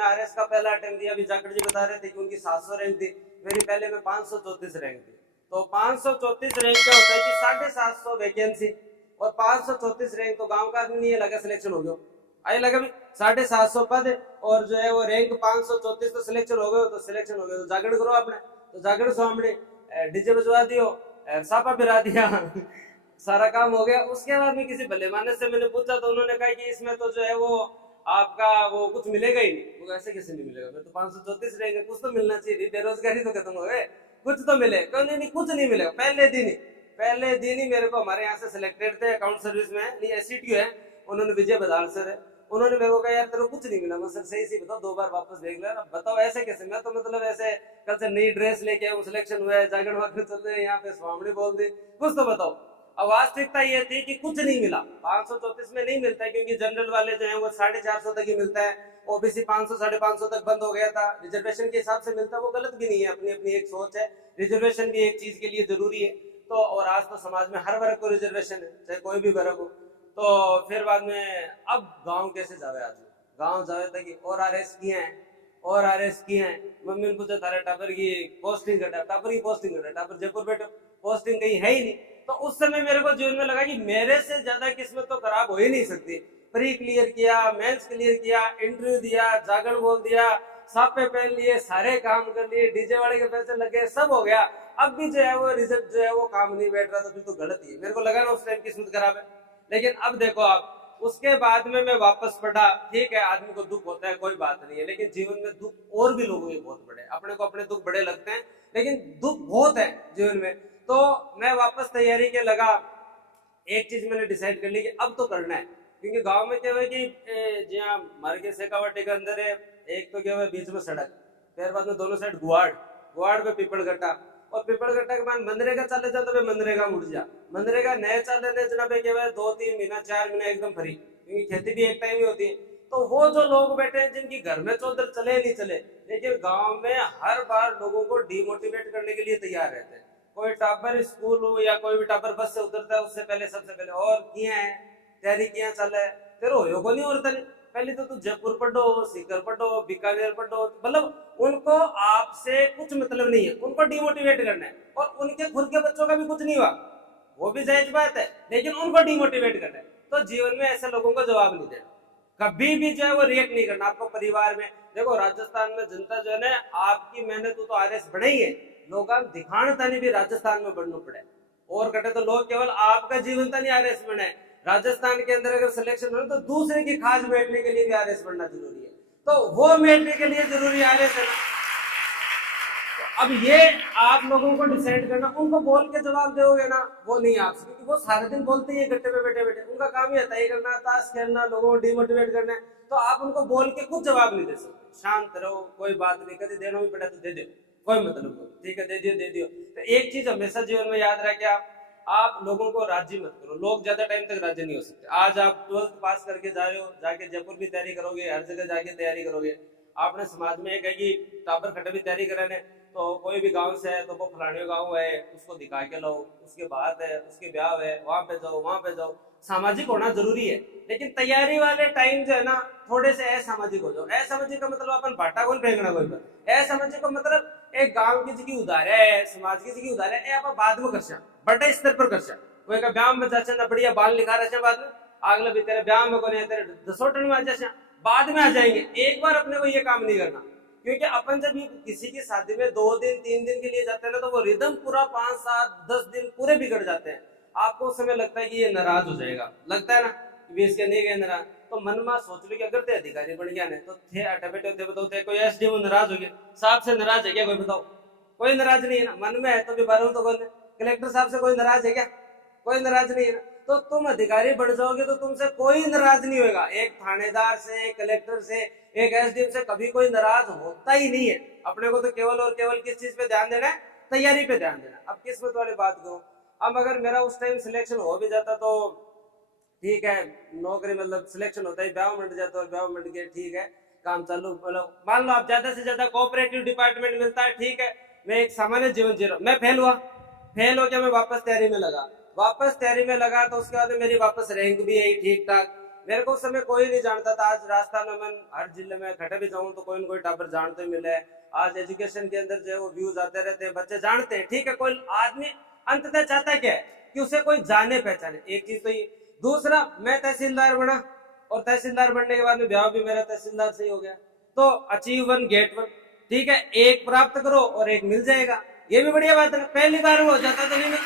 मैंने आरएस का पहला अटेम्प्ट दिया, अभी जाकर जी बता रहे थे कि उनकी 700 रैंक थी, मेरी पहले में 534 रैंक थी। तो 534 रैंक क्या होता है कि 750 वैकेंसी और 534 रैंक, तो गांव का आदमी नहीं लगा सिलेक्शन हो गया, आई लगा भी 750 पद और जो है वो रैंक 534, तो सिलेक्शन हो गए, तो सिलेक्शन हो गए तो जागरण करो आपने, तो जागरण सो हमने डीजे बजवा दियो, सापा फिरा दिया सारा काम हो गया। उसके बाद में किसी भले मानस से मैंने पूछा तो उन्होंने कहा कि इसमें तो जो है वो आपका वो कुछ मिलेगा ही नहीं। वो ऐसे कैसे नहीं मिलेगा, मैं तो 534 रहेंगे, कुछ तो मिलना चाहिए, बेरोजगारी तो खत्म हो गए, कुछ तो मिले। नहीं नहीं कुछ नहीं मिलेगा। पहले दिन ही मेरे को हमारे यहाँ से सिलेक्टेड थे अकाउंट सर्विस में, नहीं एससीटीयू है, उन्होंने विजय बदाल सर है, उन्होंने मेरे को कहा यार तेरे को कुछ नहीं मिला। मैं सर सही बताओ, 2 बार वापस देख लो। बताओ ऐसे कैसे, मैं तो मतलब ऐसे कल से नई ड्रेस लेके आऊँ, सिलेक्शन हुआ है, जागरण वागरण चल रहे हैं, यहाँ पे स्वामी बोल दी, कुछ तो बताओ। अब वास्तविकता ये थी कि कुछ नहीं मिला, 534 में नहीं मिलता है, क्योंकि जनरल वाले जो है वो 450 तक ही मिलता है, ओबीसी 500 550 तक बंद हो गया था, रिजर्वेशन के हिसाब से मिलता है। वो गलत भी नहीं है, अपनी अपनी एक सोच है, रिजर्वेशन भी एक चीज के लिए जरूरी है। तो और आज तो समाज में हर वर्ग को रिजर्वेशन है, चाहे कोई भी वर्ग हो। तो फिर बाद में अब गांव कैसे जावे, आज गांव जावे था कि और आरएस किए हैं, और आरएस किए हैं। मम्मी ने पूछा तारे टापर की पोस्टिंग घटा, टापर की पोस्टिंग घटा, टापर जयपुर बैठो, पोस्टिंग कहीं है ही नहीं। तो उस समय मेरे को जीवन में लगा कि मेरे से ज्यादा किस्मत तो खराब हो ही नहीं सकती। प्री क्लियर किया, मेंस क्लियर किया, इंटरव्यू दिया, जागरण बोल दिया, सापे पहन लिए, सारे काम कर लिए, डीजे वाले के पैसे लगे, सब हो गया। अब भी जो है वो रिजल्ट जो है वो काम नहीं बैठ रहा, तो फिर तो गलत ही है। मेरे को लगा ना उस टाइम किस्मत खराब है। लेकिन अब देखो आप, उसके बाद में मैं वापस पढ़ा, ठीक है आदमी को दुख होता है, कोई बात नहीं है, लेकिन जीवन में दुख और भी लोगों के बहुत बड़े, अपने को अपने दुख बड़े लगते हैं, लेकिन दुख बहुत है जीवन में। तो मैं वापस तैयारी के लगा। एक चीज मैंने डिसाइड कर ली कि अब तो करना है, क्योंकि गांव में क्या है कि जहाँ मार्केट शेखावाटी के अंदर है, एक तो क्या हुआ बीच में सड़क, फिर बाद में दोनों साइड गुआड़ पे पीपल गट्टा, और पीपल गट्टा के बाद मनरेगा चले जाते हुए मनरेगा उड़ जा, मनरेगा नए चले जनाब क्या हुआ 2-3 महीना 4 महीना एकदम फ्री, क्योंकि खेती भी एक टाइम ही होती है। तो वो जो लोग बैठे हैं जिनकी घर में चौधर चले नहीं चले, लेकिन गांव में हर बार लोगों को डिमोटिवेट करने के लिए तैयार रहते हैं। कोई टापर स्कूल हो या कोई भी टापर बस से उतरता है, उससे पहले सबसे पहले और किया है तैयारी किया चल है तेरे हो को नहीं उड़ता नहीं, पहले तो तू जयपुर पढ़ो, सीकर पढ़ो, बीकानेर पढ़ो, मतलब उनको आपसे कुछ मतलब नहीं है, उनको डिमोटिवेट करना है। और उनके खुद के बच्चों का भी कुछ नहीं हुआ, वो भी जायज बात है, लेकिन उनको डिमोटिवेट करना है। तो जीवन में ऐसे लोगों को जवाब नहीं देना, कभी भी जो है वो रिएक्ट नहीं करना। आपको परिवार में देखो, राजस्थान में जनता जो है ना, आपकी मेहनत तो आरएस बढ़ी है, लोग दिखाने तनी भी राजस्थान में बढ़ना पड़े, और कटे तो लोग केवल आपका जीवन तनी आरएस बने। राजस्थान के अंदर अगर सिलेक्शन हो तो दूसरे की खाज बैठने के लिए भी आरएस बढ़ना जरूरी है, तो वो बैठने के लिए जरूरी आरएस है ना। तो अब ये आप लोगों को डिसाइड करना, उनको बोल के जवाब दोगे ना, वो नहीं आपसे, क्योंकि वो सारे दिन बोलते ही गट्टे पे बैठे बैठे, उनका काम ही तय करना, ताश खेलना, लोगों को डिमोटिवेट करना है। तो आप उनको बोल के कुछ जवाब नहीं दे सकते, शांत रहो, कोई बात नहीं, कभी देना भी पड़ा तो दे दो, कोई मतलब नहीं, ठीक है दे दियो। तो एक चीज हमेशा जीवन में याद रखे, आप लोगों को राजी मत करो, लोग ज्यादा टाइम तक राजी नहीं हो सकते। आज आप 12th पास करके जा रहे हो, जाके जयपुर भी तैयारी करोगे, हर जगह जाके तैयारी करोगे, आपने समाज में एक है कि टापर खट्टे भी तैयारी कराने, तो कोई भी गांव से है तो वो फलाने गांव है, उसको दिखा के लो, उसके बात है, उसके ब्याह है, वहां पे जाओ। सामाजिक होना जरूरी है, लेकिन तैयारी वाले टाइम जो है ना, थोड़े से असामाजिक हो जाओ। असामाजिक का मतलब अपन भाटा को फेंकना कोई पर, असामाजिक का मतलब एक गांव की जगह उधार है, समाज की जगह उधार है, आप बाद में कर बड़े स्तर पर कर कोई का ब्याह में जाचे ना बढ़िया बाल लिखा रहे बाद में, अगला भी तेरे ब्याह में को नहीं, तेरे दसोटन में आ जाए, बाद में आ जाएंगे। एक बार अपने को ये काम नहीं करना, क्योंकि अपन जब किसी की शादी में 2 दिन 3 दिन के लिए जाते हैं ना, तो वो रिदम पूरा 5 7 10 दिन पूरे बिगड़ जाते हैं। आपको उस समय लगता है कि ये नाराज हो जाएगा, लगता है ना कि इसके नहीं गए नाराज, तो मन में सोच लो कि अगर ते अधिकारी बन गया तो थे अटैबेटे बताओ, कोई एसडीएम नाराज हो गया, साहब से नाराज है क्या कोई बताओ? कोई नाराज नहीं है ना, मन में है तो भी बारूद तो बोले। कलेक्टर साहब से कोई नाराज है क्या? कोई नाराज नहीं है ना। तो तुम अधिकारी बढ़ जाओगे तो तुमसे कोई नाराज नहीं होगा, एक थानेदार से, एक कलेक्टर से, एक एसडीएम से कभी कोई नाराज होता ही नहीं है। अपने को तो केवल और केवल किस चीज पे ध्यान देना है? तैयारी पे ध्यान देना। अब किस्मत वाली बात करूं, अब अगर मेरा उस टाइम सिलेक्शन हो भी जाता तो ठीक है, नौकरी मतलब सिलेक्शन होता है, ब्याह मंड जाता है, ब्याह मंड के ठीक है काम चालू, मतलब मान लो आप ज्यादा से ज्यादा कोऑपरेटिव डिपार्टमेंट मिलता है, ठीक है, मैं एक सामान्य जीवन जी रहा हूं। मैं फेल हो गया, मैं वापस तैयारी में लगा तो उसके बाद मेरी वापस रैंक भी आई ठीक ठाक, मेरे को उस समय कोई नहीं जानता था। आज राजस्थान में मैं हर जिले में खड़े भी जाऊं तो कोई न कोई टाबर जानते मिले। आज एजुकेशन के अंदर जो है वो व्यूज आते रहते हैं, बच्चे जानते हैं, ठीक है। कोई आदमी अंततः चाहता क्या है कि उसे कोई जाने पहचाने, एक चीज तो ये। दूसरा, मैं तहसीलदार बना और तहसीलदार बनने के बाद में ब्याह भी मेरा तहसीलदार से ही हो गया। तो अचीव वन गेट वन, ठीक है, एक प्राप्त करो और एक मिल जाएगा, ये भी बढ़िया बात है। पहली बार में हो जाता तो नहीं ना।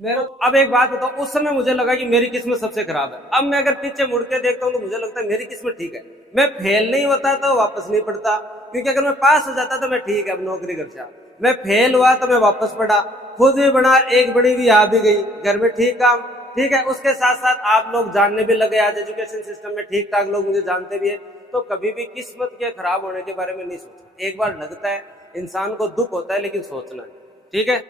मेरे अब एक बात बताओ, उस समय मुझे लगा कि मेरी किस्मत सबसे खराब है। अब मैं अगर पीछे मुड़ के देखता हूँ तो मुझे लगता है मेरी किस्मत ठीक है। मैं फेल नहीं होता तो वापस नहीं पढ़ता, क्योंकि अगर मैं पास हो जाता तो मैं ठीक है, अब नौकरी कर सकता। मैं फेल हुआ तो मैं वापस पढ़ा, खुद भी बना, एक बड़ी भी आ भी गई, घर में ठीक काम, ठीक है। उसके साथ साथ आप लोग जानने भी लगे, आज एजुकेशन सिस्टम में ठीक ठाक लोग मुझे जानते भी है। तो कभी भी किस्मत के खराब होने के बारे में नहीं सोचा। एक बार लगता है, इंसान को दुख होता है, लेकिन सोचना है, ठीक है।